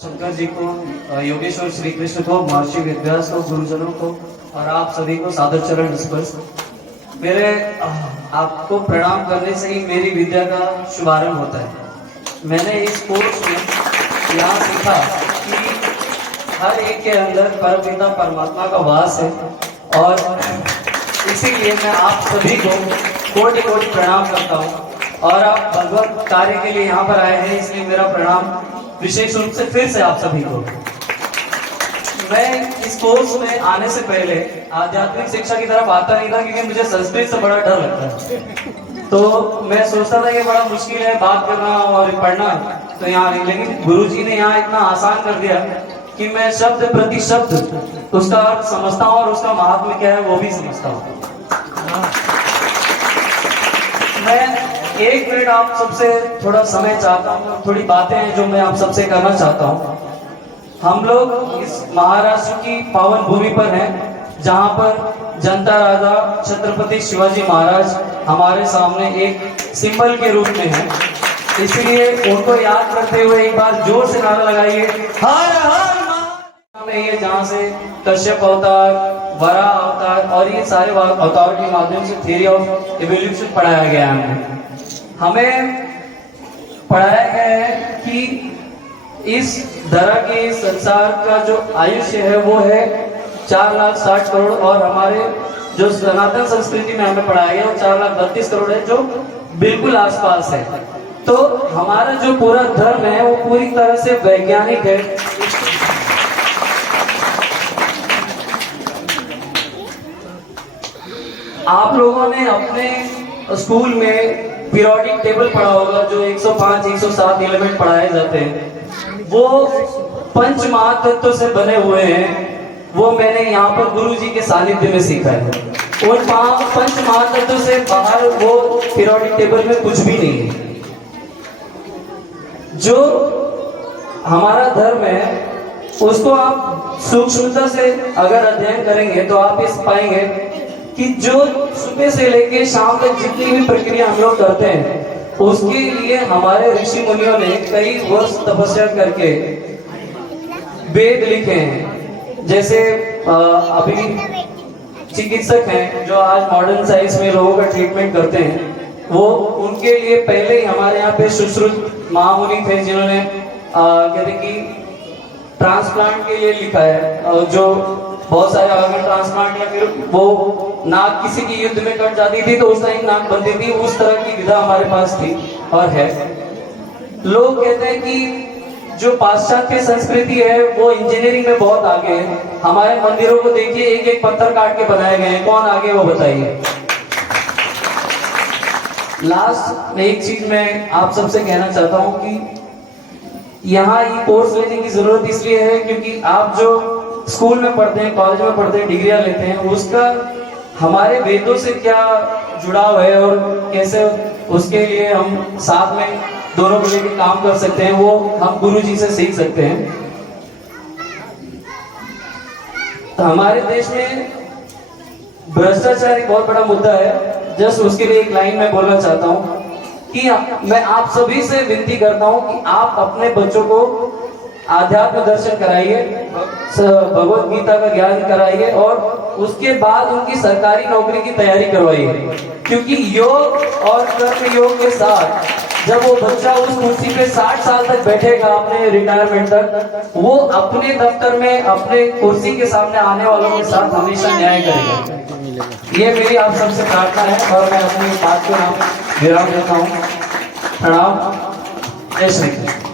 शंकर जी को, योगेश्वर श्री कृष्ण को, महर्षि वेदव्यास को, गुरुजनों को और आप सभी को सादर चरण स्पर्श। मेरे आपको प्रणाम करने से ही मेरी विद्या का शुभारंभ होता है। मैंने इस कोर्स में यहाँ सीखा कि हर एक के अंदर परमपिता परमात्मा का वास है और इसीलिए मैं आप सभी को कोटि कोटि प्रणाम करता हूँ। और आप भगवत कार्य के लिए यहाँ पर आए हैं, इसलिए मेरा प्रणाम विशेष रूप से फिर से आप सभी को। मैं इस कोर्स में आने से पहले आध्यात्मिक शिक्षा की तरफ आता नहीं था, क्योंकि मुझे संस्कृत से बड़ा डर लगता है। तो मैं सोचता था कि बड़ा मुश्किल है बात करना और पढ़ना, तो यहाँ नहीं। लेकिन गुरुजी ने यहाँ इतना आसान कर दिया कि मैं शब्द प्रति शब्द उसका अर्थ समझता हूँ और उसका महात्म्य क्या है वो भी समझता हूँ। मैं 1 मिनट आप सबसे थोड़ा समय चाहता हूँ, थोड़ी बातें हैं जो मैं आप सबसे करना चाहता हूँ। हम लोग इस महाराष्ट्र की पावन भूमि पर हैं, जहाँ पर जनता राजा छत्रपति शिवाजी महाराज हमारे सामने एक सिंबल के रूप में है। इसलिए उनको याद करते हुए एक बार जोर से नारा लगाइए, हर हर महादेव। जहाँ से कश्यप अवतार, वराह अवतार और ये सारे अवतार के माध्यम से थ्योरी ऑफ इवोल्यूशन पढ़ाया गया है। हमें पढ़ाया गया है कि इस धरा के संसार का जो आयुष्य है वो है 4,60,000 करोड़, और हमारे जो सनातन संस्कृति में हमें पढ़ाया गया वो 4,32 करोड़ है, जो बिल्कुल आसपास है। तो हमारा जो पूरा धर्म है वो पूरी तरह से वैज्ञानिक है। आप लोगों ने अपने स्कूल में पीरियोडिक टेबल पढ़ा होगा, जो 105, 107 एलिमेंट पढ़ाए जाते हैं। वो पंच महातत्व से बने हुए हैं। वो मैंने यहाँ पर गुरु जी के सानिध्य में सीखा है। उन पंच महातत्व से बाहर वो पीरियोडिक टेबल में कुछ भी नहीं है। जो हमारा धर्म है उसको आप सूक्ष्मता से अगर अध्ययन करेंगे तो आप इस पाएंगे कि जो सुबह से लेके शाम तक जितनी भी प्रक्रिया हम लोग करते हैं उसके लिए हमारे ऋषि मुनियों ने कई वर्ष तपस्या करके वेद लिखे हैं। जैसे अभी चिकित्सक हैं जो आज मॉडर्न साइंस में लोगों का ट्रीटमेंट करते हैं, वो उनके लिए पहले ही हमारे यहाँ पे सुश्रुत महामुनि थे जिन्होंने कहते कि ट्रांसप्लांट के लिए लिखा है। और जो बहुत सारे ऑर्गन ट्रांसप्लांट या फिर वो नाक किसी की युद्ध में कट जाती थी तो उस टाइम नाक बनती थी, उस तरह की विधा हमारे पास थी और है। लोग कहते हैं कि जो पाश्चात्य संस्कृति है वो इंजीनियरिंग में बहुत आगे है। हमारे मंदिरों को देखिए, एक एक पत्थर काट के बनाए गए हैं। कौन आगे वो बताइए। लास्ट में एक चीज मैं आप सबसे कहना चाहता हूं कि यहाँ ये कोर्स लेने की जरूरत इसलिए है क्योंकि आप जो स्कूल में पढ़ते हैं, कॉलेज में पढ़ते हैं, डिग्रियां लेते हैं, उसका हमारे वेदों से क्या जुड़ाव है और कैसे उसके लिए हम साथ में दोनों को लेकर काम कर सकते हैं, वो हम गुरु जी से सीख सकते हैं। तो हमारे देश में भ्रष्टाचार एक बहुत बड़ा मुद्दा है। जस्ट उसके लिए एक लाइन में बोलना चाहता हूँ कि मैं आप सभी से विनती करता हूँ कि आप अपने बच्चों को आध्यात्म दर्शन कराइए, भगवत गीता का ज्ञान कराइए और उसके बाद उनकी सरकारी नौकरी की तैयारी करवाइए। क्योंकि योग और कर्म योग के साथ जब वो बच्चा उस कुर्सी पे 60 साल तक बैठेगा अपने रिटायरमेंट तक, वो अपने दफ्तर में अपने कुर्सी के सामने आने वालों के साथ हमेशा न्याय करेगा। ये मेरी आप सबसे प्रार्थना है और मैं अपनी बात को नाम विराम देता हूँ। प्रणाम। जय श्री कृष्ण।